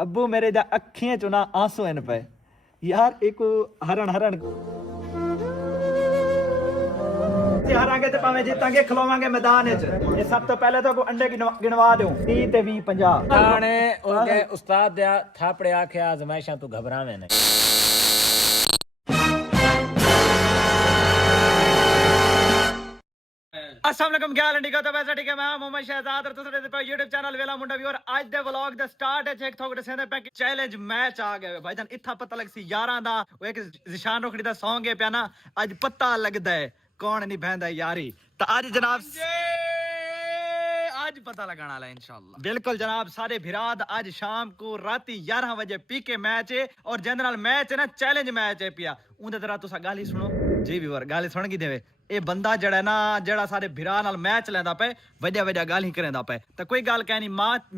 अब्बू मेरे दा अखियां चो ना आंसू हैं पे यार एक हरण हारांगे ते भावें जीतांगे खलोवांगे मैदान च ये सब तो पहले तो अंडे गिनवा दो 30 ते 20 50 थाने उनके उस्ताद दे थापड़े आखे आजमाइशां तू घबरावे नहीं। अस्सलाम वालेकुम क्या हाल है? ठीक है तो वैसे ठीक है मैं मोहम्मद शहजाद और तुसरे पे YouTube चैनल वेला मुंडा भी और आज दे व्लॉग दा स्टार्ट है एक थोक दसने पे चैलेंज मैच आ गया भाईजान इत्था पता लग सी 11 दा वो एक जिशान रोखड़ी दा सॉन्ग है पिया ना आज पता लगदा है कौन नहीं बहंदा यारी तो आज जनाब आज पता लगाना है इंशाल्लाह बिल्कुल जनाब सारे भिराद आज शाम को राती 11 बजे पीके मैच है और जनरल मैच है ना चैलेंज मैच है पिया उंदे तरह तुसा गाली सुनो जी व्यूअर गाली सुन की देवे ਇਹ ਬੰਦਾ ਜਿਹੜਾ ਨਾ ਜਿਹੜਾ ਸਾਰੇ ਭਰਾ ਨਾਲ ਮੈਚ ਲੈਂਦਾ ਪਏ ਵੱਡਾ ਵੱਡਾ ਗੱਲ ਹੀ ਕਰਦਾ ਪਏ ਤਾਂ ਕੋਈ ਗੱਲ ਕਹਿ ਨਹੀਂ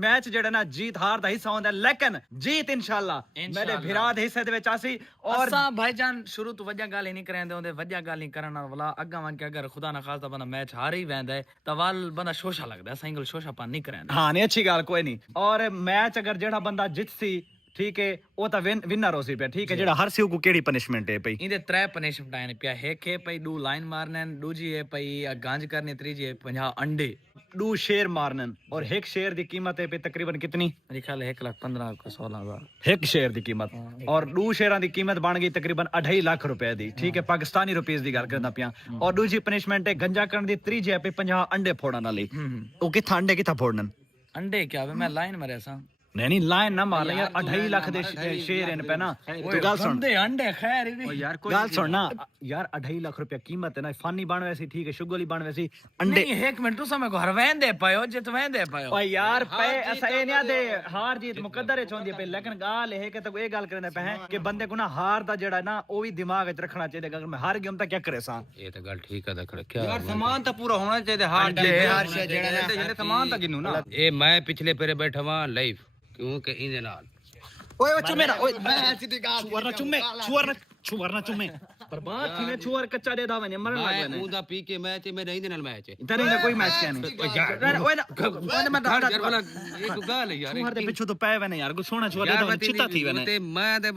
ਮੈਚ ਜਿਹੜਾ ਨਾ ਜੀਤ ਹਾਰ ਦਾ ਹਿੱਸਾ ਹੁੰਦਾ ਲੇਕਿਨ ਜੀਤ ਇਨਸ਼ਾਅੱਲਾ ਮੇਰੇ ਭਰਾ ਦੇ ਹਿੱਸੇ ਦੇ ਵਿੱਚ ਆਸੀ ਔਰ ਅਸਾਂ ਭਾਈਜਾਨ ਸ਼ੁਰੂ ਤੋਂ ਵੱਡਾ ਗੱਲ ਹੀ ਨਹੀਂ ਕਰਾਂਦੇ ਹੁੰਦੇ ਵੱਡਾ ਗੱਲ ਹੀ ਕਰਨ ਵਾਲਾ ਅੱਗਾ ਵੰਨ ਕੇ ਅਗਰ ਖੁਦਾ ਨਾ ਖਾਸਤਾ ਬੰਦਾ ਮੈਚ ਹਾਰ ਹੀ ਵੈਂਦਾ ਹੈ ਤਾਂ ਵੱਲ ਬੰਦਾ ਸ਼ੋਸ਼ਾ ਲੱਗਦਾ ਸਿੰਗਲ ਸ਼ੋਸ਼ਾ ਪਾ ਨਹੀਂ ਕਰਾਂਦਾ ਹਾਂ ਨਹੀਂ ਅੱਛੀ ਗੱਲ ਕੋਈ ਨਹੀਂ ਔਰ ਮੈਚ ਅਗਰ ਜਿਹੜਾ ਬੰਦਾ ਜਿੱਤ ਸੀ ठीक है वो तो विनर हो सी पे ठीक है जेड़ा हर सी को केड़ी पनिशमेंट है पई इंदे त्रै पनिशमेंट आने पिया एक है पई दो लाइन मारने दूजी है पई गांज करने तीजी है 50 अंडे दो शेर मारने और एक शेर दी कीमत है पे तकरीबन कितनी मेरे ख्याल 1,15,000 का 16,000 एक शेर दी कीमत और दो शेरां दी कीमत बन गई तकरीबन 2.5 लाख रुपए दी ठीक है पाकिस्तानी रुपीस दी गल करदा पिया और दूजी पनिशमेंट है गंजा करन दी तीजी है पे 50 अंडे फोड़न वाली ओ किथा अंडे किथा फोड़न अंडे क्या वे मैं लाइन मारे सा नहीं लाइन ना मार यार 2.5 लाख दे शेर इन पे ना तो गल सुन दे अंडे खैर यार गल सुन ना यार 2.5 लाख रुपया कीमत है ना फानी बन वैसी ठीक है शुगली बन वैसी अंडे नहीं एक मिनट तू समय को हर वैन दे पायो जित वैन दे पायो ओ यार पे ऐसा ए नहीं दे हार जीत मुकद्दर च होंदी पे लेकिन गाल है कि तो ये गल करने पे है कि बंदे को ना हार दा जेड़ा ना ओ भी दिमाग च रखना चाहिए अगर मैं हार गया तो क्या करे सा ये तो गल ठीक है देख क्या यार सामान तो पूरा होना चाहिए हार से जेड़ा सामान तो गिनू ना ए मैं पिछले पेरे बैठा हुआ लाइव क्योंकि इन नाल ओए चुमे ना ओए मैं सीधी गाल छुवर ना चुमे पर बात थी मैं छुवर कच्चा दे दावे मरन लग गए मैं ऊदा पी के मैच में नहीं देना मैच है तेरे ने कोई मैच क्या नहीं ओए ना मैं यार वाला एक गाल है यार छुवर दे पिछु तो पे वने यार को सोना छुवर दे दावे चित्ता थी वने ते मैं दे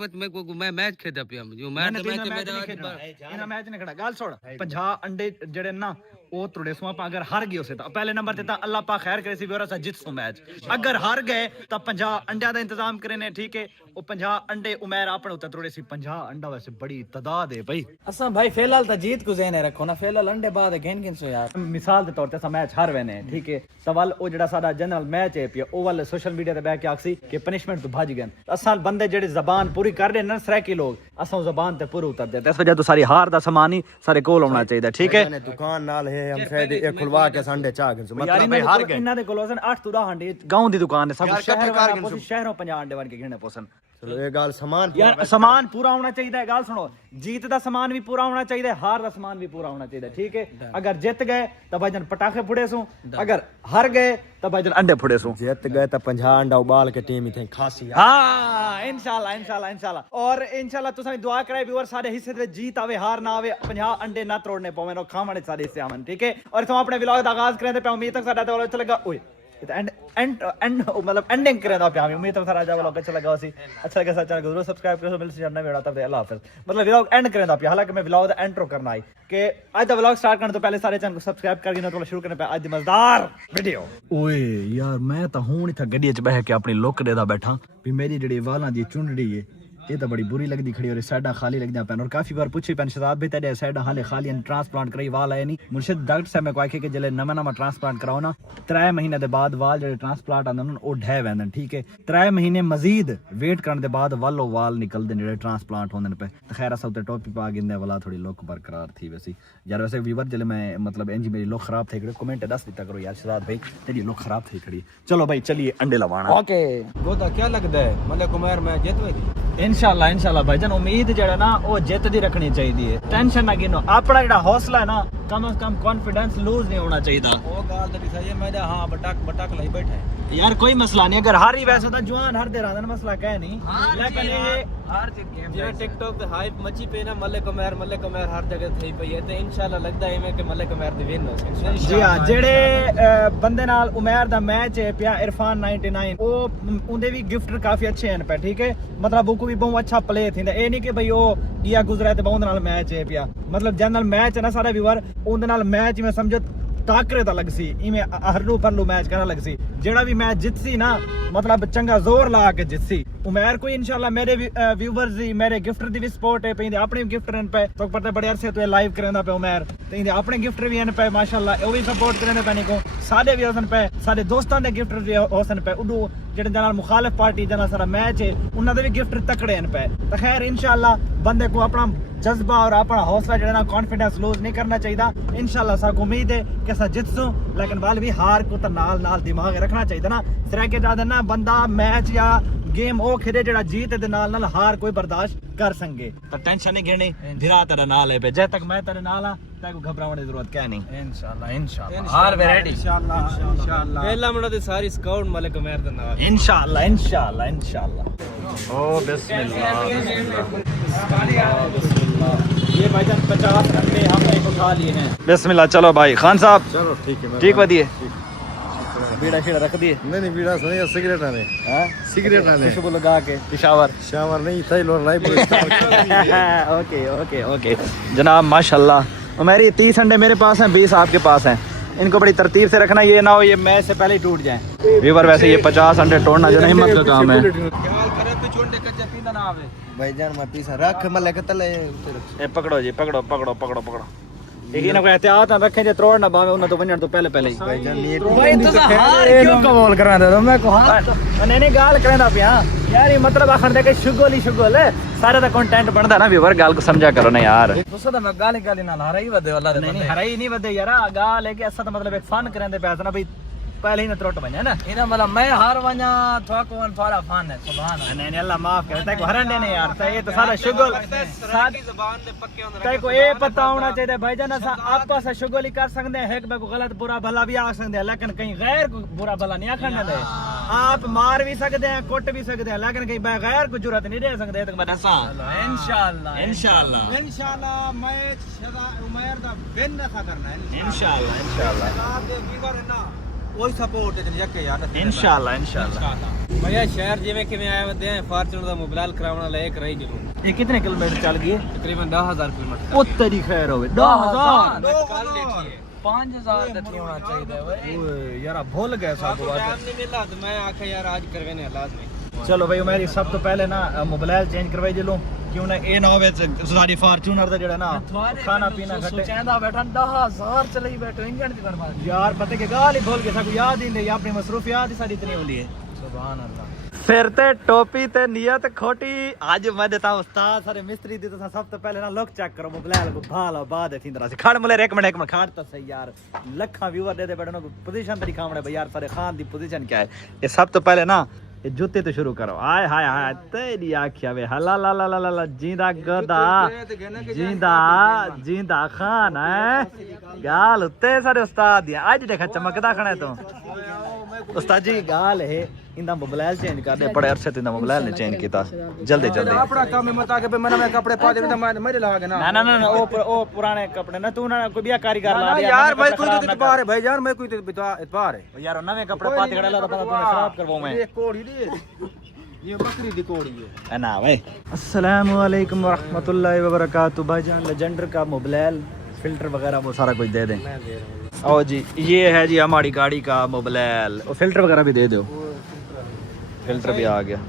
मैं मैच खेदा पिया जो मैं मैच मेरा इना मैच ने खड़ा गाल छोड़ 50 अंडे जड़े ना ओ तुड़े सो अगर हार गए उसे तो पहले नंबर ते ता अल्लाह पाक खैर करे सी और जित सो मैच अगर हार गए तो 50 अंडा दा इंतजाम करेने ठीक है ओ 50 अंडे उमेर अपने उते तुड़े सी 50 अंडा वैसे बड़ी तादाद है भाई असा भाई फिलहाल तो जीत को ज़हन रखो ना फिलहाल अंडे बाद गिन सो यार मिसाल के तौर ते मैच हार वेने ठीक है सवाल ओ जेड़ा साडा जनरल मैच है पिया ओ वाले सोशल मीडिया ते बैठ के आखसी कि पनिशमेंट तो भाज गए असल बंदे जेड़े जबान पूरी कर दे ना सराकी लोग असा जबान ते पूरी उतर दे इस वजह तो सारी हार दा सामान ही सारे कोल होना चाहिए ठीक है दुकान नाल है हम शायद एक खुलवा के संडे चाह गए मतलब भाई हार गए इना दे कोल 8 तो 10 अंडे गांव दी दुकान है सब शहरों 50 अंडे बन के गिने पोसन चलो ये गाल सामान यार सामान पूरा होना चाहिए गाल सुनो जीत दा सामान भी पूरा होना चाहिए हार दा सामान भी पूरा होना चाहिए ठीक है अगर जीत गए तो भाईजान पटाखे फुड़े सू अगर हार गए तो भाईजान अंडे फुड़े सू जीत गए तो 50 अंडा उबाल के टीम ही थे खासी हां इंशाल्लाह और इंशाल्लाह तुसा दुआ कराए व्यूअर सारे हिस्से दे जीत आवे हार ना आवे 50 अंडे ना तोड़ने पवे और खावणे सारे हिस्से आवन ठीक है और तुम अपने व्लॉग दा आगाज करें पे उम्मीद तक साडा तो अच्छा लगा ओए एंड मतलब एंडिंग करें तो आप उम्मीद तक सारा जा व्लॉग अच्छा लगा उसी अच्छा लगा चैनल को जरूर सब्सक्राइब करो मिलते हैं नए वीडियो तब तक अल्लाह हाफिज़ मतलब व्लॉग एंड करें तो आप हालांकि मैं व्लॉग दा एंट्रो करना आई कि आज दा व्लॉग स्टार्ट करने तो पहले सारे चैनल को सब्सक्राइब कर देना तो शुरू करने पे आज दी मजेदार वीडियो ओए यार मैं तो हुण इथा गड्डी च बैठ के अपनी लुक देदा बैठा भी मेरी जेडी वालां दी चुंडड़ी है ये तो बड़ी बुरी लगती खड़ी और साइडा खाली लगदा पैन और काफी बार पूछी पैन शहजाद भी तेरे साइडा हाले खाली ट्रांसप्लांट कराई वाल आए नहीं मुर्शिद डॉक्टर साहब मैं को आखे कि जले नवा ट्रांसप्लांट कराओ ना 3 महीने दे बाद वाल जेडे ट्रांसप्लांट आंदे न ओ ढह वैंदन ठीक है 3 महीने मजीद वेट करने दे बाद वालो वाल निकलदे जेडे ट्रांसप्लांट होंदे पे तो खैर अस उते टॉपी पा गिंदे वाला थोड़ी लुक बरकरार थी वैसी यार वैसे व्यूअर जले मैं मतलब इंज मेरी लुक खराब थी खड़ी कमेंट दस दिता करो यार शहजाद भाई तेरी लुक खराब थी खड़ी चलो भाई चलिए अंडे लवाना ओके वो तो क्या लगता है मलिक उमर में जीत गई इंशाल्लाह भाईजान उम्मीद जेड़ा ना वो जित दी रखनी चाहिए टेंशन ना गिनो अपना जेड़ा हौसला है ना कम से कम कॉन्फिडेंस लूज नहीं होना चाहिए। ਉਹ ਗੱਲ ਤਾਂ ਸਹੀ ਹੈ। ਮੈਂ ਤਾਂ ਹਾਂ ਬਟਕ ਲਈ ਬੈਠਾ ਹੈ यार कोई मसला नहीं, अगर हार ही वैसे तो जवान हर दे रहा था मसला क्या नहीं, लेकिन ये ਹਰ ਚੀਜ਼ ਗੇਮ ਜਿਵੇਂ ਟਿਕਟੌਕ ਤੇ ਹਾਈਪ ਮੱਚੀ ਪਈ ਨਾ ਮਲਿਕ ਉਮਰ ਹਰ ਜਗ੍ਹਾ થઈ ਪਈ ਹੈ ਤੇ ਇਨਸ਼ਾਅੱਲਾ ਲੱਗਦਾ ਐਵੇਂ ਕਿ ਮਲਿਕ ਉਮਰ ਦੀ ਵਿਨ ਹੋ ਸਕਦੀ जी हाँ जेड़े बंदे नाल उमैर दा मैच है पिया इरफान 99 वो उनदे भी गिफ्टर काफी अच्छे हैं पे, ठीक है, मतलब वो को भी बहुत अच्छा प्ले थी। ये नहीं कि भाई वो गया गुजरा ते बहुत नाल मैच है पिया, मतलब जनरल मैच है ना सारा व्यूअर उनदे नाल मैच में समझो टाकरे दा लग सी इवें हरलू परलू मैच करना लग सी, जेड़ा भी मैच जित सी ना मतलब चंगा जोर ला के जित सी। उमैर को इंशाल्लाह मेरे व्यूअर्स दी मेरे गिफ्टर दी भी सपोर्ट है पे, इंदे अपने गिफ्टर हैं पे, तो पता बड़े अरसे तो लाइव करंदा पे उमैर, ते इंदे अपने गिफ्टर भी हैं पे माशाल्लाह, वो भी सपोर्ट करंदे पे निको साडे भी होसन पे, साडे दोस्तां दे गिफ्टर भी होसन पे, उडू जेड़े नाल मुखालिफ पार्टी जना सारा मैच है उन्हां दे भी गिफ्टर तकड़े हैं पे। तो खैर इंशाल्लाह बंदे को अपना जज्बा और अपना हौसला जो है ना कॉन्फिडेंस लूज नहीं करना चाहिए। इंशाल्लाह साको उम्मीद है कि अस जितसूं, लेकिन बाल भी हार को तो नाल नाल दिमाग रखना चाहिए ना, सिर्फ के ज्यादा ना बंदा मैच या गेम ओ खेले जेड़ा जीत दे नाल नाल हार कोई बर्दाश्त कर संगे। तो टेंशन नहीं घेनी, धिरा तेरे नाल है पे, जब तक मैं तेरे नाल हां ताको घबराने की जरूरत क्या नहीं। इंशाअल्लाह हार वे रेडी इंशाअल्लाह पहला मुंडा ते सारी स्काउट मलिक उमर दे नाल इंशाल्लाह इंशाल्लाह इंशाल्लाह। ओ बिस्मिल्लाह ये भाईजान 50 अंडे हमने उठा लिए हैं। बिस्मिल्लाह चलो भाई खान साहब चलो ठीक है ठीक बदिए बीड़ा शीड़ा रख दिए। नहीं बीड़ा नहीं सिगरेट आने सिगरेट आने खुशबू लगा के पिशावर शावर नहीं था लो लाइव ओके ओके ओके जनाब माशाल्लाह। मेरी 30 अंडे मेरे पास हैं, 20 आपके पास हैं, इनको बड़ी तरतीब से रखना, ये ना हो ये मैच से पहले ही टूट जाए। व्यूअर वैसे ये 50 अंडे तोड़ना जो हिम्मत का काम है। ख्याल करे पे चोंडे कच्चा पींदा ना आवे भाईजान मैं पीसा रख मले के तले ए पकड़ो जी पकड़ो पकड़ो पकड़ो पकड़ो, देखिए ना कोई एहतियात ना रखें जो तोड़ ना पावे उन्हें तो वणन तो पहले ही भाईजान ये भाई तो हार क्यों कबूल करांदा तो मैं को हार मैंने नहीं गाल करांदा पिया यार, ये मतलब आखर दे के शुगल है सारा दा कंटेंट बनदा ना व्यूअर, गाल को समझा करो ना यार। तुसा तो मैं गाली नाल हारा ही वदे वाला नहीं हराई नहीं वदे यार, गाल है कि ऐसा तो मतलब एक फन करांदे पे ना भाई पहले ही ना त्रोट बन ना इना मतलब मैं हार वना थको वन फारा फन है सुभान अल्लाह। नहीं अल्लाह माफ करे ताको हरन दे नहीं यार, तो ये तो सारा शुगल साडी जुबान दे पक्के होंदे ताको ये पता होना चाहिए भाईजान असा आपस से शुगल ही कर सकते हैं, एक को गलत बुरा भला भी आ सकते हैं, लेकिन कहीं गैर को बुरा भला नहीं आखने दे। आप मार भी सकते हैं कुट भी सकते हैं, लेकिन कहीं बगैर को जरूरत नहीं दे सकते। तो मैं दसा इंशाअल्लाह इंशाल्लाह इंशाअल्लाह मैच सदा उमर दा विन ना करना है इंशाल्लाह इंशाल्लाह आप दे वीवर है ना वही सपोर्ट है जके यार इंशाल्लाह इंशाल्लाह। भैया शहर जिवें किवें आए वदे हैं फॉर्च्यूनर दा मोबाइल करावना ले एक रही जरूर। ये कितने किलोमीटर चल गई? तकरीबन 10000 किलोमीटर। ओ तेरी खैर होवे 10000 कल देखिए 5000 तक होना चाहिए भाई। ओए यार भूल गए सब टाइम नहीं मिला तो मैं आखे यार आज करवेने लाजमी। चलो भाई मेरी सब तो पहले ना मोबाइल चेंज करवाई जलो क्यों ना ए ना होवे सारी फॉर्च्यूनर दा जेड़ा ना खाना पीना घटे सोचेंदा बैठा 10000 चले ही बैठो इंजन दी बर्बाद यार पता के गाल ही भूल गए सब याद ही नहीं, अपनी मसरूफियात ही सारी इतनी होंदी है। सुभान अल्लाह। फिर ते टोपी ते नियत खोटी आज मैं देता उस्ताद सारे मिस्त्री दी तो सब तो पहले ना लुक चेक करो मोबाइल को भाला बाद थी तरह से खड़ मुले एक मिनट खाड़ तो सही यार लखा व्यूअर दे दे बैठो पोजीशन तरी खामड़े भाई यार सारे खान दी पोजीशन क्या है। ये सब तो पहले ना ये जूते तो शुरू करो आय हाय हाय तेरी आखिया वे हला ला ला ला ला ला जींदा गदा जींदा जींदा खान है गाल उत्ते सारे उस्ताद दिया आज देखा चमकदा खड़ा है तो उस्ताद जी गाल है इंदा मोबाइल चेंज कर दे बड़े अरसे इंदा मोबाइल ने चेंज किया जल्दी जल्दी अपना काम मत आके पे मैंने कपड़े पा दे मेरे लगा ना ना ना ना ओ पुराने कपड़े ना तू ना कोई भी कारीगर ला दिया यार भाई कोई तो इतबार है भाई यार मैं कोई तो इतबार है यार नवे कपड़े पाते खड़ा ला तो तूने खराब करवाऊं मैं ये कोड़ी दी ये बकरी दी कोड़ी है ना भाई। अस्सलाम वालेकुम व रहमतुल्लाहि व बरकातहू भाईजान लेजेंडर का मोबाइल फिल्टर वगैरह वो सारा कुछ दे दें। आओ जी ये है जी हमारी गाड़ी का मोबाइल और फिल्टर वगैरह भी दे दो, फिल्टर भी आ गया।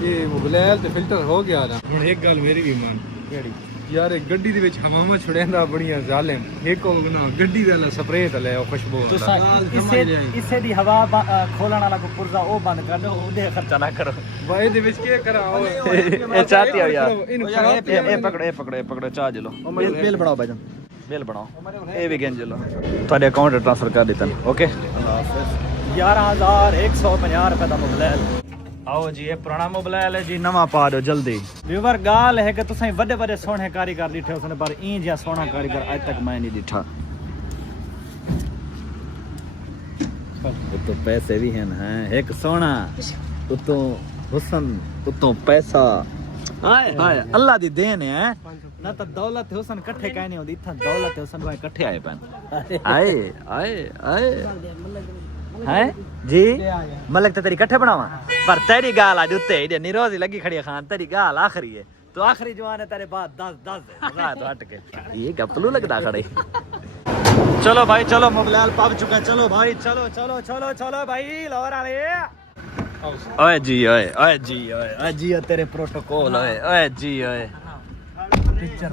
ये मोबाइल ते फिल्टर हो गया ना। ਹੁਣ ਇੱਕ ਗੱਲ ਮੇਰੀ ਵੀ ਮੰਨ ਕਿਹੜੀ ਯਾਰ ਇਹ ਗੱਡੀ ਦੇ ਵਿੱਚ ਹਵਾਵਾਂ ਛੁੜਿਆਂਦਾ ਬੜੀਆਂ ਜ਼ਾਲਿਮ ਇੱਕ ਉਹ ਨਾ ਗੱਡੀ ਦਾ ਨਾ ਸਪਰੇਅ ਤੇ ਲੈ ਉਹ ਖੁਸ਼ਬੂ इससे दी हवा खोलने वाला को पुर्जा वो बंद कर दो ओदे खर्चा ना करो भाई ਦੇ ਵਿੱਚ ਕੀ ਕਰਾਂ ये चाहती हो यार ये पकड़ो चार्ज लो बिल बनाओ भाईजान बिल बनाओ ये भी गेंज लो ਤੁਹਾਡੇ ਅਕਾਊਂਟ ट्रांसफर कर देता ओके। 11150 रुपए का मोबाइल। आओ जी ये पुराना मोबाइल है जी नवा पा दो जल्दी। व्यूअर गाल है कि तुसें बड़े बड़े सोने कारीगर दिखे उसने पर ई जिहा सोना कारीगर आज तक मैं नहीं दिखा। तो पैसे भी हैं एक सोना उतो हुसन उतो पैसा हाय हाय अल्लाह दी देन है ना तो दौलत हुसन इकट्ठे काहे नहीं होंदी इथा दौलत हुसन भाई इकट्ठे आए पन आए आए आए हैं जी मलक ते तेरी इकट्ठे बनावा पर तेरी गाल आज उत्ते इदे निरोजी लगी खड़ी खान तेरी गाल आखरी है तो आखरी जवान है तेरे बाद 10 मजा तो हट के ये गपलू लगदा खड़े चलो भाई चलो मोबलाल पब चुका चलो भाई चलो चलो चलो चलो भाई लाहौर वाले ओए जी ओए जी तेरे प्रोटोकॉल ओए जी ओए पिक्चर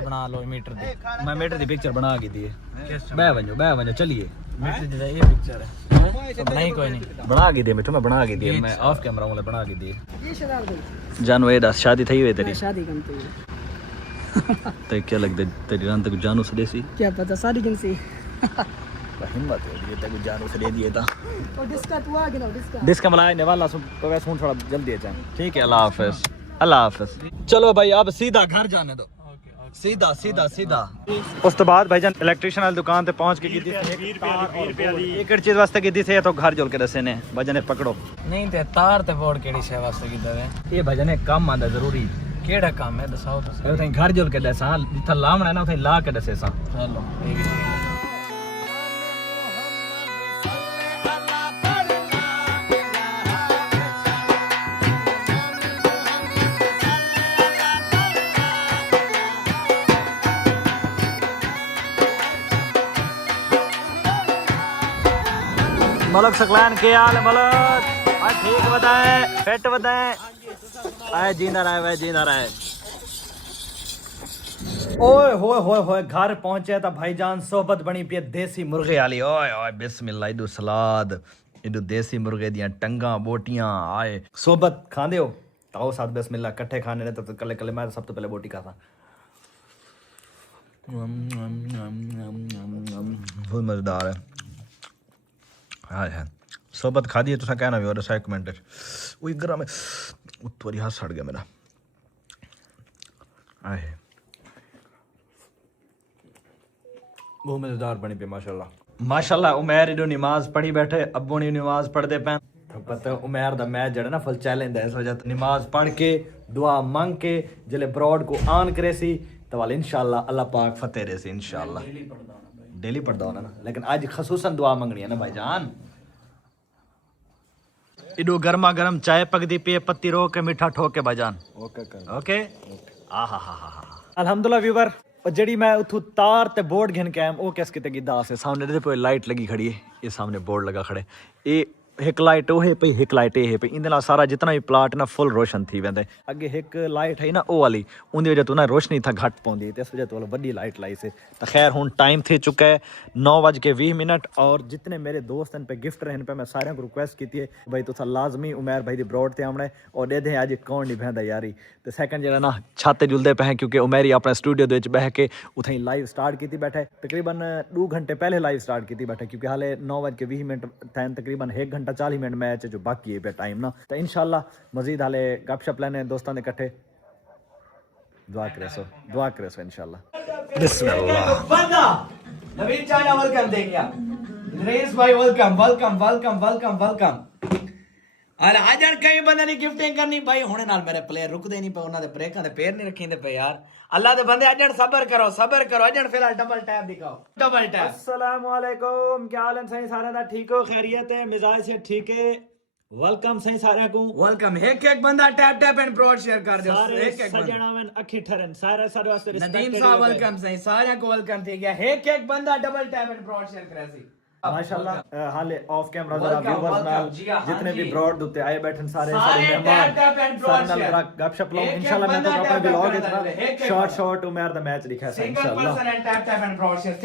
बना लो मीटर दी मैं मीटर दी पिक्चर बना के दी बह वंजो चलिए मीटर दी ये पिक्चर है नहीं कोई नहीं बना के दिए मिठू मैं बना के दिए मैं ऑफ कैमरा वाले बना के दिए जानू ये दस शादी थई हुई तेरी शादी कम थी तो क्या लगता तेरी रान तक जानू से देसी क्या पता सारी किन सी हिम्मत हो गई तक जानू से दे दिए था और डिस्का तू आ गया डिस्का डिस्का मलाई ने वाला तो वैसे हूं थोड़ा जल्दी आ ठीक है अल्लाह हाफिज चलो भाई अब सीधा घर जाने दो सीधा सीधा सीधा उस तो बाद भाईजान इलेक्ट्रिशियन वाली दुकान पे पहुंच के कीती एक चीज वास्ते कीती से तो घर जोल के दसे ने भाईजान पकड़ो नहीं ते तार ते बोर्ड केड़ी शे वास्ते की दवे ये भाईजान एक काम आंदा जरूरी केड़ा काम है दसाओ तो उथे घर जोल के दसा जिथा लावना है ना उथे ला के दसे सा चलो ठीक है मलक सकलान के हाल मलक आज ठीक बताए फिट बताए आए जींदा रहे वह जींदा रहे ओए होए घर पहुंचे तो भाईजान सोबत बनी पी देसी मुर्गे वाली ओए ओए बिस्मिल्लाह इदू सलाद इदू देसी मुर्गे दियां टंगा बोटियां आए सोबत खांदे हो ताओ साथ बिस्मिल्लाह इकट्ठे खाने ने तो कले कले मैं सब तो पहले बोटी खाता बहुत मजेदार है हाय है सोबत खा दिए तुसा कहना भी और ऐसा कमेंट है वो गरम है उत्तरी हाथ सड़ गया मेरा आए बहुत मजेदार बनी पे माशाल्लाह उमर इडो नमाज पढ़ी बैठे अब्बू ने नमाज पढ़ते पे तो पता उमर दा मैच जड़ा ना फुल चैलेंज है इस वजह से नमाज पढ़ के दुआ मांग के जले ब्रॉड को ऑन करे सी तो वाल इंशाल्लाह अल्लाह पाक फतेह दे सी इंशाल्लाह डेली पढ़दा होना ना लेकिन आज खसूसन दुआ मंगनी है ना भाईजान इडो गर्मा गर्म चाय पकदी पे पत्ती रो के मीठा ठोक के भाईजान ओके आहा हा अल्हम्दुलिल्लाह व्यूअर और जड़ी मैं उथू तार ते बोर्ड घन के आया ओ किस किते की दास है सामने दे पे लाइट लगी खड़ी है ये सामने बोर्ड लगा खड़े ये एक लाइट ओ है पे एक लाइट ए है पे इंदे नाल सारा जितना भी प्लाट ना फुल रोशन थी वेंदे अगे एक लाइट है ना ओ वाली उंदी वजह तो ना रोशनी था घट पौंदी ते इस वजह तो बड़ी लाइट लाई से तो खैर हुन टाइम थे चुका है 9:20 और जितने मेरे दोस्त हैं पे गिफ्ट रहने पे मैं सारे को रिक्वेस्ट की है भाई तुसा लाजमी उमर भाई दी ब्रॉड ते आमने और दे दे आज कौन नहीं बहंदा यारी ते सेकंड जरा ना छाते जुलदे पे क्योंकि उमेरी अपने स्टूडियो दे विच बह के उथे लाइव स्टार्ट कीती बैठे तकरीबन 2 घंटे पहले लाइव स्टार्ट कीती बैठे क्योंकि हाले 9:20 तैन तकरीबन 1 घंटा 40 मिनट मैच जो बाकी है पे टाइम ना तो इंशाल्लाह मजीद हाले गपशप लेने दोस्तों दे इकट्ठे दुआ करे सो इंशाल्लाह बिस्मिल्लाह बंदा नवीन चाइना वेलकम दे गया नरेश भाई वेलकम अरे आजन कई बंदे ने गिफ्टिंग करनी भाई हुणे नाल मेरे प्लेयर रुकदे नहीं पे उन्हां दे ब्रेकां दे पैर नहीं रखींदे पे यार अल्लाह दे बंदे अजन सबर करो अजन फिलहाल डबल टैप दिखाओ डबल टैप अस्सलाम वालेकुम क्या हाल है सही सारे दा ठीक हो खैरियत है मिजाज से ठीक है वेलकम सही सारे को वेलकम एक बंदा टैप एंड ब्रॉड शेयर कर दो सारे सजना में अखी ठरन सारे वास्ते नदीम साहब वेलकम सही सारे को वेलकम थी गया एक बंदा double tap and broad share करे सी माशाल्लाह हाले ऑफ कैमरा जरा व्यूअर्स नाल जितने भी ब्रॉड उते आए बैठन सारे मेहमान सारे नाल गपशप लो इंशाल्लाह मैं तो अपना ब्लॉग इतना शॉर्ट उमर दा मैच दिखा सा इंशाल्लाह tap and broad share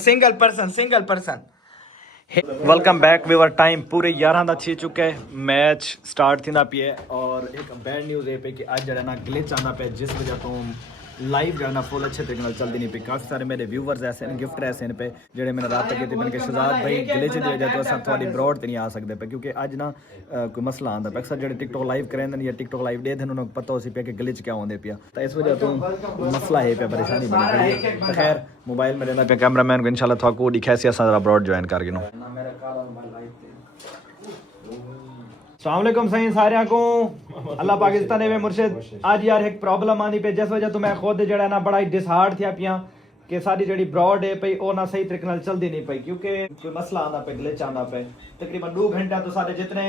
single person welcome back viewer time पूरे 11 दा थी चुका है मैच स्टार्ट थींदा पिए और एक बैड न्यूज़ है पे कि आज जड़ा ना ग्लिच आंदा पे जिस वजह तो लाइव जो है ना फुल अच्छे तरीके नाल चलदी नहीं पई काफी सारे मेरे व्यूवर्स ऐसे हैं गिफ्टर ऐसे हैं पे जेड़े मैंने रात तक कीते कि शहजाद भाई ग्लिच दी वजह तो असां थोड़ी ब्रॉड ते नहीं आ सकदे पे क्योंकि अज ना कोई मसला आंदा पे अक्सर जेड़े टिकटॉक लाइव करेंदे या टिकटॉक लाइव दे देन उन्हें पता होसी पे कि ग्लिच क्या होंदे पिया तो इस वजह तो मसला है पे परेशानी बनी पड़ी तो खैर मोबाइल में रहना पे कैमरामैन को इंशाल्लाह थोड़ा कोडी कैसी असां जरा ब्रॉड ज्वाइन कर गिनो अस्सलाम वालेकुम सही सारियां को अल्लाह पाकिस्तान में मुर्शिद आज यार एक प्रॉब्लम आनी पे जिस वजह तो मैं खुद जड़ा ना बड़ा ही डिसहार्ट थिया पिया कि साडी जड़ी ब्रॉड है पई ओ ना सही तरीके नाल चलदी नहीं पई क्योंकि कोई मसला आंदा पे ग्लिच आंदा पे तकरीबन 2 घंटा तो सारे जितने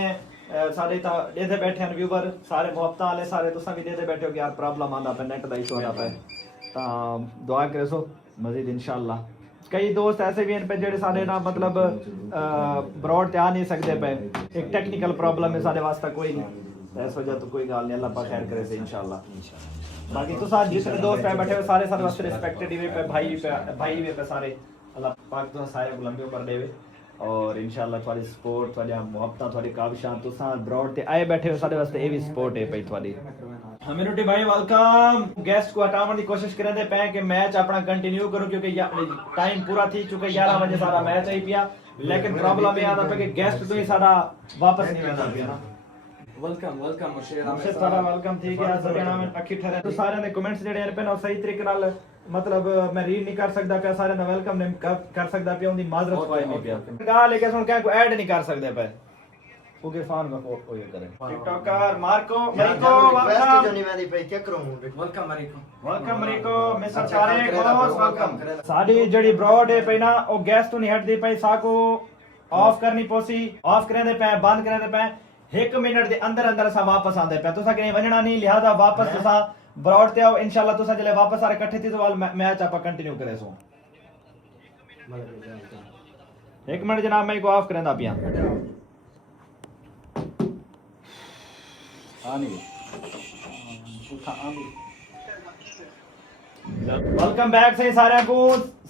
सारे ता देते बैठे हैं व्यूवर सारे मोहब्बत वाले सारे तुसा भी देते बैठे हो कि यार प्रॉब्लम आंदा पे नेट दा इशू आंदा पे ता दुआ करो मजीद इंशाल्लाह कई दोस्त ऐसे भी हैं पे जेड़े सारे ना मतलब ब्रॉड ते आ नहीं सकते पे एक टेक्निकल प्रॉब्लम है सारे वास्ते कोई नहीं इस वजह तो कोई गाल नहीं अल्लाह पाक खैर करे से इंशाल्लाह बाकी तो सारे जितने दोस्त पे बैठे हुए सारे सारे वास्ते रिस्पेक्टेड भी पे भाई भी पे सारे अल्लाह पाक तो सारे को लंबी उम्र देवे और इंशाल्लाह थोड़ी सपोर्ट थोड़ी मोहब्बत थोड़ी काविशां तो साथ ब्रॉड ते आए बैठे हुए सारे वास्ते ये भी सपोर्ट है पई थोड़ी कम्युनिटी भाई वेलकम गेस्ट को हटाने की कोशिश करेंदे पे कि मैच अपना कंटिन्यू करूं क्योंकि टाइम पूरा थी चुके 11 बजे सारा मैच आई पिया लेकिन प्रॉब्लम ये आदा पे कि गेस्ट तो ही सारा वापस नहीं आंदा पिया ना वेलकम मुझे सारा वेलकम थी गया सरियाणा में अखी ठहरे तो सारे ने कमेंट्स जेडे हैं पे ना सही तरीके नाल मतलब मैं रीड नहीं कर सकदा पे सारे ने वेलकम नहीं कर सकदा पे उनकी माजरत कोई नहीं पिया गाल लेके सुन के को ऐड नहीं कर सकदे पे ओके फान में को ये करें टिकटॉकर मार्को मरिको वेलकम जो नहीं मैं दी पे क्या करूं वेलकम मरिको मिस्टर तारिक बॉस वेलकम साडी जड़ी ब्रॉड है पे ना ओ गैस तो नहीं हटदी पे साको ऑफ करनी पोसी ऑफ करेंदे पे बंद करेंदे पे 1 मिनट दे अंदर अंदर सा वापस आंदे पे तुसा कहीं वणना नहीं लिहाजा वापस तुसा ब्रॉड ते आओ इंशाल्लाह तुसा जले वापस सारे इकट्ठे थी तो वाल मैच आपा कंटिन्यू करे सो 1 मिनट जनाब मैं को ऑफ करेंदा पिया वेलकम बैक सही सारे को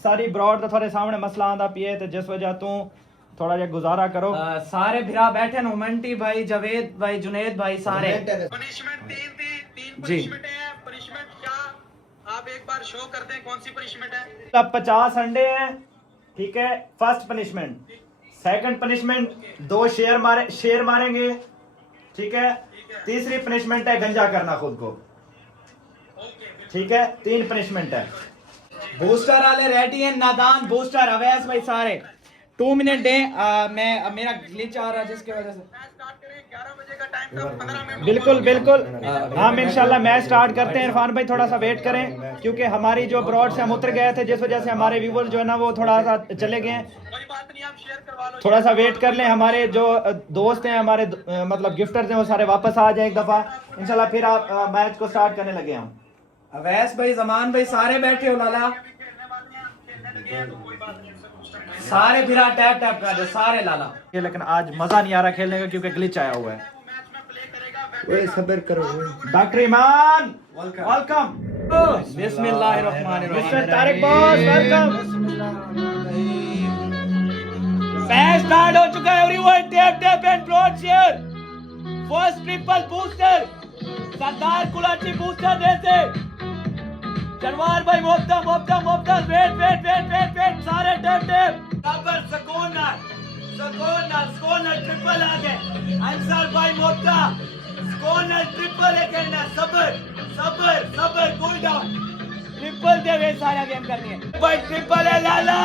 सारी ब्रॉड तो थोड़े सामने मसला आंदा पिए ते जिस वजह तू थोड़ा जा गुजारा करो सारे भिरा बैठे हैं मोमेंटी भाई जवेद भाई जुनेद भाई सारे पनिशमेंट तीन जी। पनिशमेंट है पनिशमेंट क्या आप एक बार शो करते हैं कौन सी पनिशमेंट है तब 50 अंडे हैं ठीक है फर्स्ट पनिशमेंट सेकंड पनिशमेंट 2 शेर मारेंगे ठीक है तीसरी पनिशमेंट है गंजा करना खुद को ठीक है 3 पनिशमेंट है बूस्टर वाले रेडी हैं नादान बूस्टर अवैस भाई सारे 2 मिनट दे मैं मेरा ग्लिच आ रहा है जिसकी वजह से मैच स्टार्ट करें 11 बजे का टाइम था 15 मिनट बिल्कुल बिल्कुल हम इंशाल्लाह मैच स्टार्ट करते हैं इरफान भाई थोड़ा सा वेट करें क्योंकि हमारी जो ब्रॉड से हम उतर गए थे जिस वजह से हमारे व्यूवर जो है ना वो थोड़ा सा चले गए हैं कोई बात नहीं आप शेयर करवा लो थोड़ा सा वेट कर लें हमारे जो दोस्त हैं हमारे मतलब गिफ्टर्स हैं वो सारे वापस आ जाए एक दफा इंशाल्लाह फिर आप मैच को स्टार्ट करने लगे हम अवैस भाई जमान भाई सारे बैठे हो लाला खेलने वाले हैं आप खेलने लगे हैं तो कोई बात नहीं उससे पूछ सकते हैं सारे भिरा टैप टैप कर दे सारे लाला ये लेकिन आज मजा नहीं आ रहा खेलने का क्योंकि ग्लिच आया हुआ है मैच में प्ले करेगा ओए सब्र करो डॉक्टर ईमान वेलकम बिस्मिल्लाहिर्रहमानिर्रहीम mister Tariq boss welcome match start हो चुका है everyone tap tap and broad share first triple booster Sardar Kulachi booster देते जनवार भाई मोहब्बत वेट सारे टैप टैप सबर सुकून ट्रिपल आ गए अंसार भाई मोहब्बत सुकून ट्रिपल है कहना सबर कूल डाउन ट्रिपल दे वे सारा गेम करनी है भाई ट्रिपल है लाला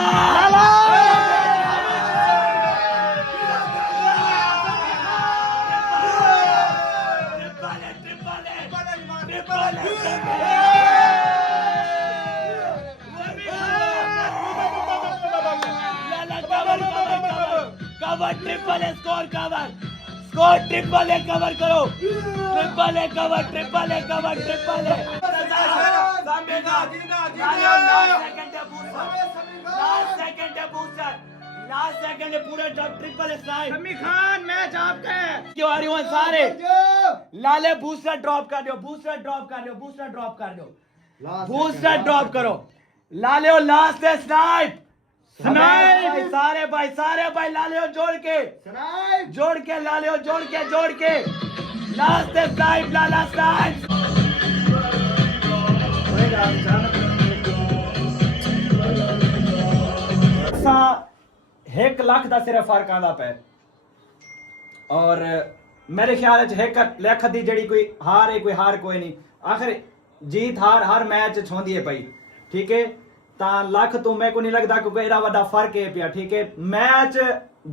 कवर ट्रिपल है स्कोर ट्रिपल है कवर करो ट्रिपल है कवर लास्ट सेकंड है पूरा ट्रिपल है स्नाइप शमी खान मैच आपका है क्यों आ रही हो सारे लाले बूस्टर ड्रॉप कर दो बूस्टर ड्रॉप करो लाले हो लास्ट है स्नाइप सारे भाई लाले हो जोड़ के लाले हो जोड़ के लास्ट है स्नाइप लाला स्नाइप असां 1 ਲੱਖ ਦਾ ਸਿਰਫ ਫਰਕ ਆਂਦਾ ਪਿਆ ਔਰ ਮੇਰੇ ਖਿਆਲ ਚ 1 ਲੱਖ ਦੀ ਜਿਹੜੀ ਕੋਈ ਹਾਰ ਹੈ ਕੋਈ ਹਾਰ ਕੋਈ ਨਹੀਂ ਆਖਰ जीत हार हर मैच च होंदी है पई ठीक है ਤਾਂ ਲੱਖ ਤੋਂ ਮੈਂ ਕੋ ਨਹੀਂ ਲੱਗਦਾ ਕਿਉਂਕਿ ਇਹਦਾ ਵੱਡਾ ਫਰਕ ਹੈ ਪਿਆ ਠੀਕ ਹੈ ਮੈਚ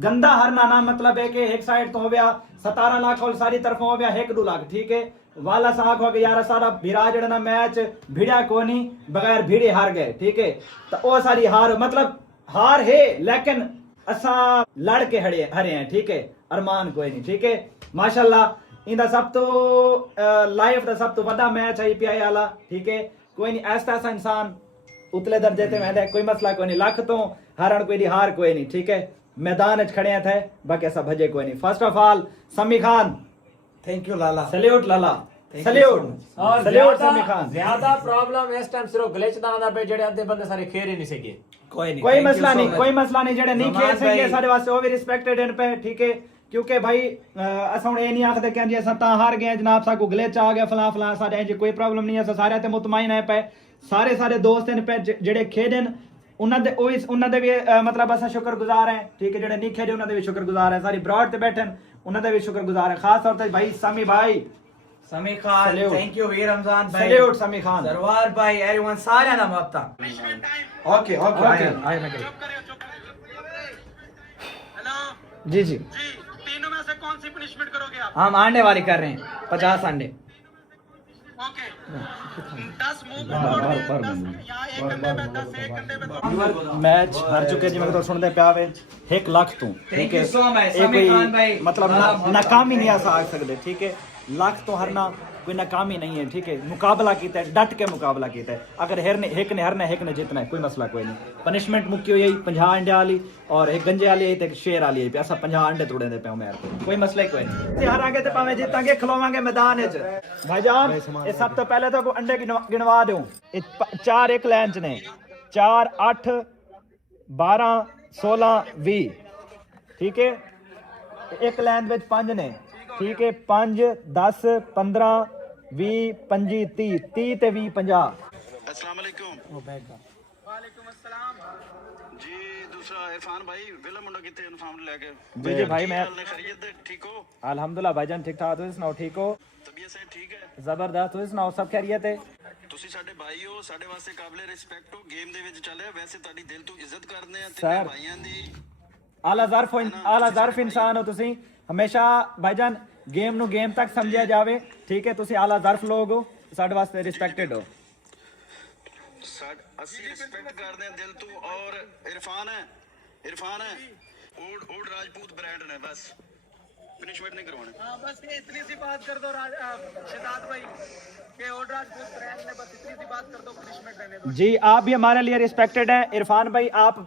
ਗੰਦਾ ਹਾਰਨਾ ਨਾ ਮਤਲਬ ਹੈ ਕਿ ਇੱਕ ਸਾਈਡ ਤੋਂ ਹੋ ਗਿਆ 17 ਲੱਖ ਔਰ ਸਾਰੀ ਤਰਫੋਂ ਹੋ ਗਿਆ 1-2 ਲੱਖ ਠੀਕ ਹੈ ਵਾਲਾ ਸਾਖ ਹੋ ਗਿਆ ਯਾਰ ਸਾਡਾ ਭੀਰਾ ਜਿਹੜਾ ਨਾ ਮੈਚ ਭਿੜਿਆ ਕੋ ਨਹੀਂ ਬਗੈਰ ਭੀੜੇ ਹਾਰ ਗਏ ਠੀਕ ਹੈ ਤਾਂ ਉਹ ਸਾਰੀ ਹਾਰ मतलब हार है लेकिन असा लड़ के हरे हैं ठीक है अरमान कोई नहीं ठीक है माशाल्लाह इंदा सब तो लाइफ दा सब तो बड़ा मैच है पीआई वाला ठीक है कोई नहीं ऐसा इंसान उतले दर्जे ते वहदा कोई मसला कोई नहीं लाख तो हारण कोई नहीं हार कोई नहीं ठीक है मैदान च खड़े थे बाकी ऐसा भजे कोई नहीं first of all Sami Khan thank you Lala salute Lala और सैल्यूट समी खान ज्यादा प्रॉब्लम इस टाइम सिर्फ ग्लिच दा आंदा पे जेड़े अद्धे बंदे सारे खेल ही नहीं सके कोई मसला नहीं जेड़े नहीं खेल सके साडे वास्ते वो भी रिस्पेक्टेड इन पे ठीक है क्योंकि भाई असा हुन ए नहीं आखदे कि जी असा ता हार गए जनाब साकू ग्लिच आ गया फलां फलां साडे इंज कोई प्रॉब्लम नहीं है सारे ते मुतमईन है पे सारे दोस्त इन पे जेड़े खेडन उन्हां दे भी मतलब असा शुक्रगुजार हैं ठीक है जेड़े नहीं खेडे उन्हां दे भी शुक्रगुजार हैं सारी ब्रॉड ते बैठन उन्हां दे भी शुक्रगुजार हैं खास तौर ते भाई समी खान थैंक यू वीर रमजान भाई सैल्यूट समी खान सरवार भाई एवरीवन सारे ना मफ्ता ओके आए मैं चुप करिए हेलो जी जी तीनों में से कौन सी पनिशमेंट करोगे आप हम अंडे वाली कर रहे हैं 50 अंडे ओके 10 मुंह में तोड़ दिए 10 यहाँ एक अंडे में 10 एक अंडे में 10 मैच हार चुके जिवें तो सुनदे पिया वे 1 लाख तू ठीक है so much, ये समी कोई खान भाई। मतलब नाकामी नहीं आ सकते ठीक है लाख तो हारना कोई नाकामी नहीं है ठीक है मुकाबला कीता है डट के मुकाबला कीता है अगर एक ने हारना एक ने जीतना है कोई मसला कोई नहीं पनिशमेंट मुक्की हुई 50 अंडे वाली और एक गंजे वाली एक शेर वाली है ऐसा 50 अंडे तोड़े दे पे मेरे को कोई मसला ही कोई नहीं हारांगे ते भावें जीतांगे खलोवांगे मैदान विच भाईजान ये सब तो पहले तो अंडे गिनवा दो 4 एक लाइन च ने 4 8 12 16 20 ठीक है एक लाइन विच 5 ने ठीक है 5 10 15 20 25 30 30 ते 20 50 अस्सलाम वालेकुम वालेकुम अस्सलाम जी दूसरा इरफान भाई वेला मुंडा किथे यूनिफॉर्म लेके जी भाई मैं खैरियत ठीक हो अल्हम्दुलिल्लाह भाईजान ठीक ठाक तुसीं सुनाओ ठीक हो तबीयत से ठीक है जबरदस्त तुसीं सुनाओ सब खैरियत है ਤੁਸੀਂ ਸਾਡੇ ਭਾਈ ਹੋ ਸਾਡੇ ਵਾਸਤੇ ਕਾਬਲੇ ਰਿਸਪੈਕਟ ਹੋ ਗੇਮ ਦੇ ਵਿੱਚ ਚੱਲੇ ਵੈਸੇ ਤੁਹਾਡੀ ਦਿਲ ਤੋਂ ਇੱਜ਼ਤ ਕਰਦੇ ਆ ਤੇ Sir। ਭਾਈਆਂ ਦੀ ਆਲਾ ਜ਼ਰਫ ਇਨਸਾਨ ਹੋ ਤੁਸੀਂ ਹਮੇਸ਼ਾ ਭਾਈਜਾਨ गेम ਨੂੰ गेम तक ਸਮਝਿਆ ਜਾਵੇ ਠੀਕ ਹੈ ਤੁਸੀਂ ਆਲਾ ਜ਼ਰਫ ਲੋਗ ਹੋ ਸਾਡੇ ਵਾਸਤੇ ਰਿਸਪੈਕਟਡ ਹੋ ਅਸੀਂ ਰਿਸਪੈਕਟ ਕਰਦੇ ਆ ਦਿਲ ਤੋਂ ਔਰ इरफान है ओल्ड राजपूत ब्रांड ने बस पनिशमेंट नहीं करवाना हाँ बस ये इतनी सी बात कर दो शिदात भाई कि ओल्ड राजपूत ब्रांड ने बस इतनी सी बात कर दो पनिशमेंट देने दो जी आप भी हमारे लिए रिस्पेक्टेड हैं इरफान भाई आप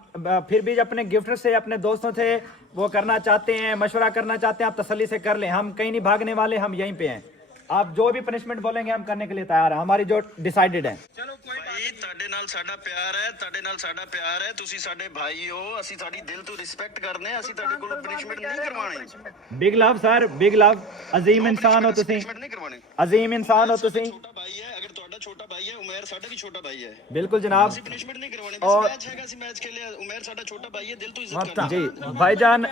फिर भी अपने गिफ्ट से अपने दोस्तों से वो करना चाहते हैं मशवरा करना चाहते हैं आप तसल्ली से कर लें हम कहीं नहीं भागने वाले हम यहीं पे हैं आप जो भी पनिशमेंट बोलेंगे हम करने के लिए तैयार हैं हमारी जो डिसाइडेड है चलो कोई बात ਭਾਈ ਤੁਹਾਡੇ ਨਾਲ ਸਾਡਾ ਪਿਆਰ ਹੈ ਤੁਸੀਂ ਸਾਡੇ ਭਾਈ ਹੋ ਅਸੀਂ ਤੁਹਾਡੀ ਦਿਲ ਤੋਂ ਰਿਸਪੈਕਟ ਕਰਦੇ ਆ ਅਸੀਂ ਤੁਹਾਡੇ ਕੋਲੋਂ ਪਨਿਸ਼ਮੈਂਟ ਨਹੀਂ ਕਰਵਾਣੀ big love sir big love अजीम इंसान हो तुसी ਪਨਿਸ਼ਮੈਂਟ ਨਹੀਂ ਕਰਵਾਣੀ अजीम इंसान हो तुसी ਛੋਟਾ ਭਾਈ ਹੈ ਅਗਰ ਤੁਹਾਡਾ ਛੋਟਾ ਭਾਈ ਹੈ ਉਮਰ ਸਾਡਾ ਵੀ ਛੋਟਾ ਭਾਈ ਹੈ बिल्कुल जनाब ਅਸੀਂ ਪਨਿਸ਼ਮੈਂਟ ਨਹੀਂ ਕਰਵਾਣੀ ਬਸ ਮੈਚ ਹੈਗਾ ਅਸੀਂ ਮੈਚ ਖੇਲਿਆ ਉਮਰ ਸਾਡਾ ਛੋਟਾ ਭਾਈ ਹੈ ਦਿਲ ਤੋਂ ਇੱਜ਼ਤ ਕਰਦੇ जी भाईजान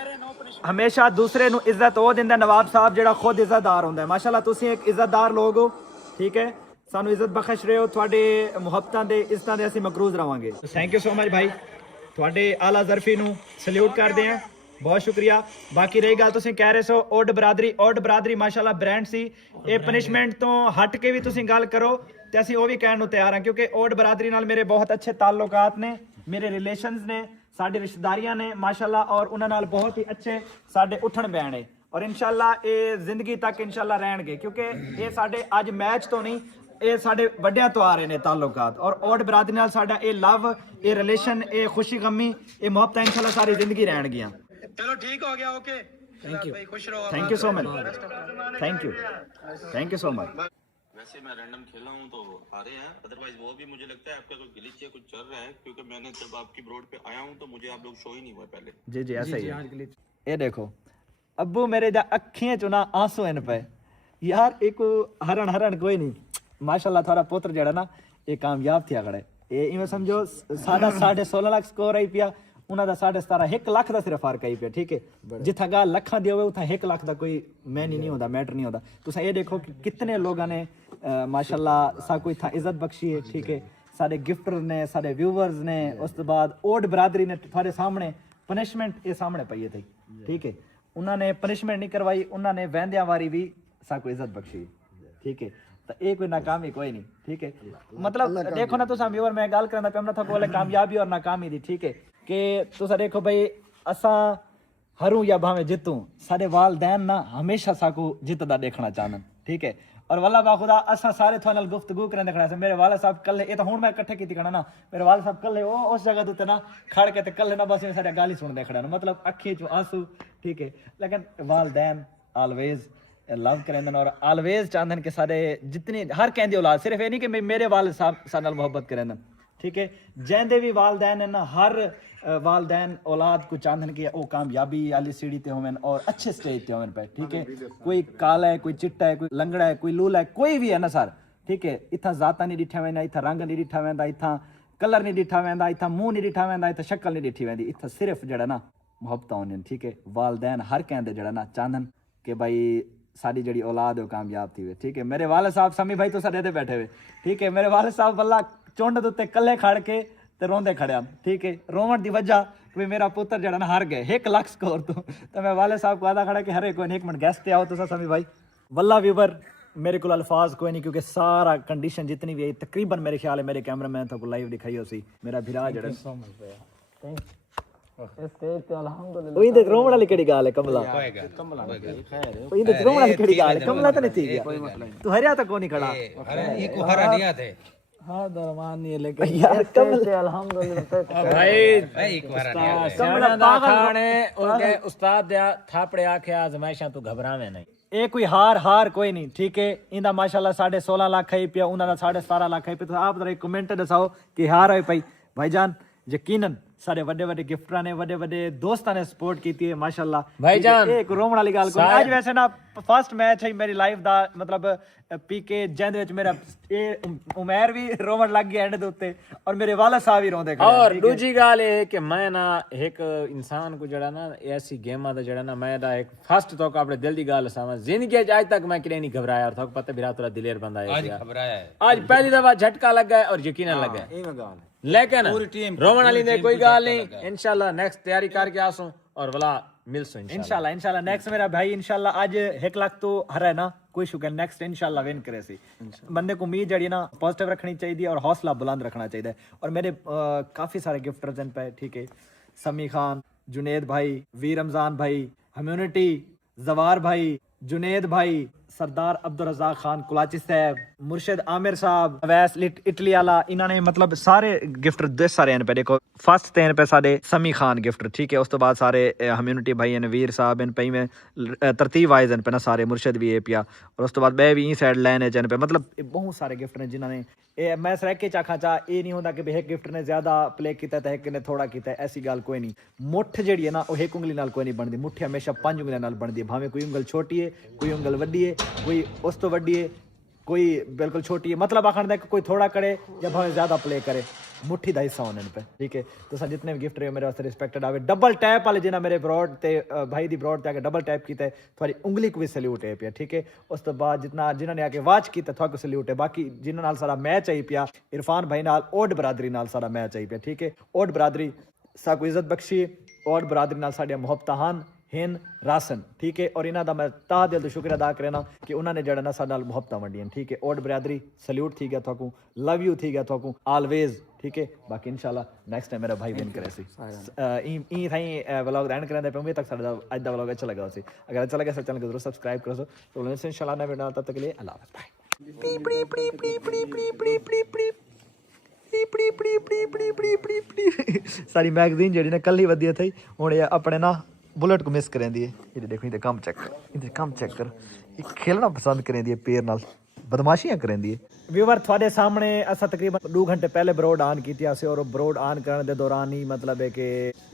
हमेशा दूसरे नु इज्जत वो दिंदा नवाब साहब जेड़ा खुद इज्जतदार हुंदा है माशाल्लाह तुसी एक इज्जतदार लोग हो ठीक है सानू इज्जत बख्श रहे हो ਤੁਹਾਡੇ ਮੁਹੱਬਤਾਂ ਦੇ ਇਜ਼ਤਾਂ ਦੇ ਅਸੀਂ ਮਕਰੂਜ਼ ਰਵਾਂਗੇ ਥੈਂਕ ਯੂ ਸੋ ਮਚ ਭਾਈ ਤੁਹਾਡੇ ਆਲਾ ਜ਼ਰਫੀ ਨੂੰ ਸਲੂਟ ਕਰਦੇ ਹਾਂ ਬਹੁਤ ਸ਼ੁਕਰੀਆ ਬਾਕੀ ਰਹੀ ਗੱਲ ਤੁਸੀਂ ਕਹਿ ਰਹੇ ਸੋ ਓਡ ਬਰਾਦਰੀ ਮਾਸ਼ਾਅੱਲਾ ਬ੍ਰਾਂਡ ਸੀ ਇਹ ਪਨਿਸ਼ਮੈਂਟ ਤੋਂ ਹਟ ਕੇ ਵੀ ਤੁਸੀਂ ਗੱਲ ਕਰੋ ਤੇ ਅਸੀਂ ਉਹ ਵੀ ਕਹਿਣ ਨੂੰ ਤਿਆਰ ਹਾਂ ਕਿਉਂਕਿ ਓਡ ਬਰਾਦਰੀ ਨਾਲ ਮੇਰੇ ਬਹੁਤ ਅੱਛੇ ਤਾਲੁਕਾਤ ਨੇ ਮੇਰੇ ਰਿਲੇਸ਼ਨਸ ਨੇ ਸਾਡੇ ਰਿਸ਼ਤੇਦਾਰੀਆਂ ਨੇ ਮਾਸ਼ਾਅੱਲਾ ਔਰ ਉਹਨਾਂ ਨਾਲ ਬਹੁਤ ਹੀ ਅੱਛੇ ਸਾਡੇ ਉੱਠਣ ਬਹਿਣ ਨੇ ਔਰ ਇਨਸ਼ਾਅੱਲਾ ਇਹ ਜ਼ਿੰਦਗੀ ਤੱਕ ਇਨਸ਼ਾਅੱਲਾ ਰਹਿਣਗੇ ਕਿਉਂਕਿ ਇਹ ਸਾਡੇ ਅੱਜ ਮੈਚ ਤੋਂ ਨਹੀਂ ਇਹ ਸਾਡੇ ਵੱਡਿਆਂ ਤੋਂ ਆ ਰਹੇ ਨੇ ਤਾਲੁਕਾਤ ਔਰ ਓਡ ਬਰਾਦਰੀ ਨਾਲ ਸਾਡਾ ਇਹ ਲਵ ਇਹ ਰਿਲੇਸ਼ਨ ਇਹ ਖੁਸ਼ੀ ਗਮੀ ਇਹ ਮੁਹੱਬਤਾਂ ਇਨਸ਼ਾਅੱਲਾ ਸਾਰੀ ਜ਼ਿੰਦਗੀ ਰਹਿਣਗੀਆਂ चलो ठीक हो गया ओके थैंक यू भाई खुश रहो thank you so much thank you so much वैसे मैं रैंडम खेला हूँ तो हारे हैं अदरवाइज वो भी मुझे लगता है आपका कोई ग्लिच या कुछ चल रहा है क्योंकि मैंने जब आपकी ब्रॉड पे आया हूँ तो मुझे आप लोग शो ही नहीं हुआ पहले जी जी ऐसा ही है ये देखो अब्बू मेरे दा अखियां चो ना आंसू इन पे यार एक हरण कोई नहीं माशाल्लाह थारा पुत्र जेड़ा ना ਇਹ ਕਾਮਯਾਬ ਥਿਆ ਖੜਾ ਇਹ ਇਵੇਂ ਸਮਝੋ ਸਾਡਾ 16.5 ਲੱਖ ਸਕੋਰ ਆਈ ਪਿਆ ਉਹਨਾਂ ਦਾ 17.5 1 ਲੱਖ ਦਾ ਸਿਰਫ ਫਰਕ ਆਈ ਪਿਆ ਠੀਕ ਹੈ ਜਿੱਥਾ ਗਾ ਲੱਖਾਂ ਦੀ ਹੋਵੇ ਉਥਾ 1 ਲੱਖ ਦਾ ਕੋਈ ਮੈਨ ਹੀ ਨਹੀਂ ਹੁੰਦਾ ਮੈਟਰ ਨਹੀਂ ਹੁੰਦਾ ਤੁਸੀਂ ਇਹ ਦੇਖੋ ਕਿ ਕਿਤਨੇ ਲੋਕਾਂ ਨੇ ਮਾਸ਼ਾਅੱਲਾ ਸਾਕੂ ਇਥਾ ਇੱਜ਼ਤ ਬਖਸ਼ੀ ਹੈ ਠੀਕ ਹੈ ਸਾਡੇ ਗਿਫਟਰ ਨੇ ਸਾਡੇ ਵਿਊਵਰਸ ਨੇ ਉਸ ਤੋਂ ਬਾਅਦ ਓਡ ਬਰਾਦਰੀ ਨੇ ਤੁਹਾਡੇ ਸਾਹਮਣੇ ਪਨਿਸ਼ਮੈਂਟ ਇਹ ਸਾਹਮਣੇ ਪਈ ਹੈ ਠੀਕ ਹੈ ਉਹਨਾਂ ਨੇ ਪਨਿਸ਼ਮੈਂਟ ਨਹੀਂ ਕਰਵਾਈ ਉਹਨਾਂ ਨੇ ਵਹਿੰਦਿਆਂ ਵਾਰੀ ਵੀ ਸਾਕੂ ਇੱਜ਼ਤ ਬਖਸ਼ੀ ਠੀਕ ਹੈ ਤਾਂ ਇਹ ਕੋਈ ਨਾਕਾਮੀ ਕੋਈ ਨਹੀਂ ਠੀਕ ਹੈ ਮਤਲਬ ਦੇਖੋ ਨਾ ਤੁਸੀਂ ਵਿਊਅਰ ਮੈਂ ਗੱਲ ਕਰਦਾ ਪਿਆ ਮੈਂ ਤੁਹਾਨੂੰ ਬੋਲੇ ਕਾਮਯਾਬੀ ਔਰ ਨਾਕਾਮੀ ਦੀ ਠੀਕ ਹੈ ਕਿ ਤੁਸੀਂ ਦੇਖੋ ਬਈ ਅਸਾਂ हरू या भावे जितूं साडे वालदैन ना हमेशा साकू जितदा देखना चाहन ठीक है और वल्ला बा खुदा असा सारे थोड़े नाल गुफ्तगू करने खड़ा मेरे वाले साहब कल ये तो हुण मैं इकट्ठे कीती करना ना मेरे वाले साहब कल उस जगह ते ना खड़ के ते कल ना बस साडे गाली सुनदे खड़ा मतलब अखी च आंसू ठीक है लेकिन वालदैन ऑलवेज लव करेंदन और ऑलवेज चाहंदन कि साडे जितनी हर कहंदी औलाद सिर्फ ये नहीं कि मेरे वाले साहब साडे नाल मोहब्बत करेंदन ठीक है जैंदे भी वालदैन ना हर वालदैन औलाद को चाहन कि वो कामयाबी वाली सीढ़ी ते होवन और अच्छे स्टेज ते होवन पे ठीक है कोई काला है कोई चिट्टा है कोई लंगड़ा है कोई लूला है कोई भी है ना सर ठीक है इतना जाता नहीं डिठा वेंदा इतना रंग नहीं डिठा वेंदा इतना कलर नहीं डिठा वेंदा इतना मुंह नहीं डिठा वेंदा इतना शक्ल नहीं डिठी वेंदी इतना सिर्फ जड़ा ना मोहब्बत होनी ठीक है वालदैन हर कहंदे जड़ा ना चाहन कि भाई साडी जड़ी औलाद है कामयाब थी ठीक है मेरे वाले साहब समी भाई तो साडे ते बैठे हुए ठीक है मेरे वाले साहब वल्ला चुंड दे उत्ते कल्ले खड़ के ते रोंदे खड़े ठीक है रोवन दी वजह कि मेरा पुत्र जड़ा ना हार गए 1 लाख स्कोर तो मैं वाले साहब को आदा खड़ा कि हरे कोई 1 मिनट गेस्ट आओ तो समी भाई वल्ला व्यूवर मेरे को अल्फाज कोई नहीं क्योंकि सारा कंडीशन जितनी भी है तकरीबन मेरे ख्याल है मेरे कैमरामैन तो लाइव दिखाई हो सी मेरा भिरा जड़ा ओही देख रोमड़ा वाली केड़ी गाल है कमला ओही देख रोमड़ा वाली केड़ी गाल है कमला तो नहीं थी गया तू हरिया तक कोनी खड़ा एक हरा दिया थे हाँ दरमान नहीं है लेकिन यार कमल अल्हम्दुलिल्लाह भाई एक बार कमला खाने उनके उस्ताद दिया थापड़े आखे आजमाइशा तू घबरावे नहीं ਇਹ ਕੋਈ ਹਾਰ ਕੋਈ ਨਹੀਂ ਠੀਕ ਹੈ ਇਹਦਾ ਮਾਸ਼ਾਅੱਲਾ 16.5 ਲੱਖ ਹੈ ਪਿਆ ਉਹਨਾਂ ਦਾ 17.5 ਲੱਖ ਹੈ ਪਿਆ ਆਪ ਜਰਾ ਕਮੈਂਟ ਦੱਸੋ ਕਿ ਹਾਰ ਹੋਏ ਭਾਈ ਭਾਈਜਾਨ ਯਕੀਨਨ ਸਾਡੇ ਵੱਡੇ ਵੱਡੇ ਗਿਫਟਰਾਂ ਨੇ ਵੱਡੇ ਵੱਡੇ ਦੋਸਤਾਂ ਨੇ ਸਪੋਰਟ ਕੀਤੀ ਹੈ ਮਾਸ਼ਾਅੱਲਾ ਭਾਈਜਾਨ ਇਹ ਰੋਣ ਵਾਲੀ ਗੱਲ ਕੋਈ ਅੱਜ ਵੈਸੇ ਨਾ ਫਸਟ ਮੈਚ ਹੈ ਮੇਰੀ ਲਾਈਫ ਦਾ ਮਤਲਬ ਪੀਕੇ ਜਿਹਦੇ ਵਿੱਚ ਮੇਰਾ ਇਹ ਉਮਰ ਵੀ ਰੋਣ ਲੱਗ ਗਿਆ ਐਂਡ ਦੇ ਉੱਤੇ ਔਰ ਮੇਰੇ ਵਾਲਾ ਸਾਹਿਬ ਵੀ ਰੋਂਦੇ ਖੜੇ और दूजी गाल ये कि मैं ना एक इंसान को जड़ा ना ऐसी गेमां दा जड़ा ना मैं दा एक फर्स्ट तो अपने दिल दी गाल समझ जिंदगी आज तक मैं किने नहीं घबराया और थोक पता बिरा तोरा दिलेर बंदा है आज घबराया है आज पहली दफा झटका लगा है और यकीनन लगा है लेकिन रोवन वाली ने कोई गाल नहीं इंशाल्लाह नेक्स्ट तैयारी करके आसू और वाला मिलसू इंशाल्लाह नेक्स्ट मेरा भाई इंशाल्लाह आज 1 लाख तो हरा है ना कोई शुक्र नेक्स्ट इंशाल्लाह विन करे सी बंदे को उम्मीद जड़ी ना पॉजिटिव रखनी चाहिए और हौसला बुलंद रखना चाहिए और मेरे काफी सारे गिफ्टर्स हैं पे ठीक है समी खान जुनेद भाई वीर रमजान भाई कम्युनिटी जवार भाई जुनेद भाई सरदार अब्दुल रज़ाक खान कुलाची साहब मुर्शिद आमिर साहब अवैस इटली वाला इन्होंने मतलब सारे गिफ्टर दे सारे हैं पे देखो फर्स्ट तेन पे सारे समी खान गिफ्टर ठीक है उस तो बाद सारे कम्युनिटी भाई हैं वीर साहब हैं पई में तरतीब वाइज हैं पे ना सारे मुर्शिद भी है पिया और उस तो बाद मैं भी ई साइड लाइन है पे मतलब बहुत सारे गिफ्टर हैं जिन्होंने ये मैं सरके चाखा चाह ये नहीं होता कि एक गिफ्टर ने ज्यादा प्ले किया एक ने थोड़ा किया ऐसी गल कोई नहीं मुठ जी है ना वो एक उंगली नाल कोई नहीं बनती मुट्ठी हमेशा 5 उंगलियां नाल बनती है भावें कोई उंगल छोटी है कोई उंगल वड्डी है कोई उस तो वड्डी है कोई बिल्कुल छोटी है मतलब आखण दा कोई थोड़ा करे या भावें ज्यादा प्ले करे मुट्ठी का हिस्सा होने पे ठीक है तो जितने भी गिफ्ट रहे मेरे वास्ते रिस्पेक्टेड आवे डबल टैप वाले जिन्हें मेरे ब्रॉड ते भाई दी ब्रॉड ते आके डबल टैप किया थोड़ी उंगली को भी सल्यूट है पिया ठीक है उस तो बाद जितना जिन्होंने आके वाच किया थोड़ा सल्यूट है बाकी जिन्होंने नाल सारा मैच आई पिया इरफान भाई नाल ओड बरादरी नाल सारा मैच आई पिया ठीक है ओड बरादरी साकू इज्जत बख्शी ओड बरादरी नाल साडियां मुहब्बतां हन हिन रासन ठीक है और इन्हों का मैं तह दिल तो शुक्र अदा करना कि उन्होंने जड़ा ना साडे नाल मुहब्बतां वंडियां ठीक है ओड बरादरी सल्यूट थी गया थोकू लव यू थी गया थोकू ऑलवेज ठीक है बाकी इंशाल्लाह नेक्स्ट टाइम मेरा भाई विन करे सी ई थाई व्लॉग एंड करने पे उम्मीद तक साडा आज दा व्लॉग अच्छा लगा सी अगर अच्छा लगा चैनल को जरूर सब्सक्राइब करो तो इंशाल्लाह नए वीडियो तब तक के लिए अल्लाह बाय सारी मैगजीन जी ने कल ही वधिया थी हुण अपने ना बुलेट को मिस करें दी है ये देखो इधर काम चेक कर ये खेलना पसंद करें दी है पैर नाल ਬਦਮਾਸ਼ੀਆਂ ਕਰਦੀ ਹੈ। व्यूवर थोड़े सामने असा तकरीबन 2 घंटे पहले ब्रॉड ऑन की और ब्रॉड ऑन करने के दौरान ही मतलब है कि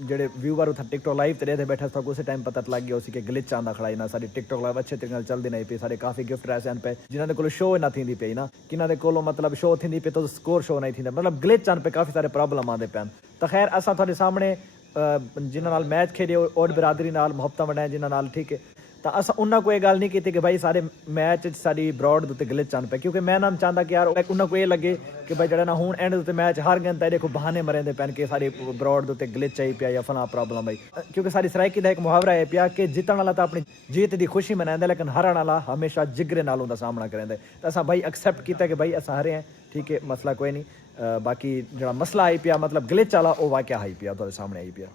जेडे व्यूवर उथा टिकटॉक लाइव ते बैठे तो उस टाइम पता लग गया कि ग्लिच आंदा खड़ा ना साडी टिकटॉक लाइव अच्छे तरीके चलदी नहीं पई। साडे काफी गिफ्ट ऐसे पे जिन्हां दे कोल शो ना थींदी पई ना किन्हां दे कोल मतलब शो थींदी पे तो स्कोर शो नहीं थींदा मतलब ग्लिच आन पे काफी सारे प्रॉब्लम आंदे पैन। तो खैर असा थोड़े सामने जिन्हां नाल मैच खेडे और बिरादरी नाल मुहब्बतां वंडाए जिन्हां नाल ठीक है तो अस उन्होंने कोई गल नहीं की कि भाई सारे मैच साड़ी ब्रॉड उत्ते ग्लिच आन पे क्योंकि मैं ना चाहता कि यार उन्होंने को ये लगे कि भाई जरा ना हूँ एंड उत्ते मैच हार गए तो देखो बहाने मरेंदे पैन कि सारी ब्रॉड उत्ते ग्लिच आई पिया या फला प्रॉब्लम आई क्योंकि सारी सराइकी का एक मुहावरा है पिया कि जीतने वाला तो अपनी जीत की खुशी मनांदा लेकिन हारन वाला हमेशा जिगरे नाल उनका सामना करेंदे। तो असा भाई एक्सेप्ट किया कि भाई अस हारे हैं ठीक है मसला कोई नहीं। बाकी जो मसला आई पिया मतलब ग्लिच वाला वो वाकया आई पिया तो सामने आई पिया।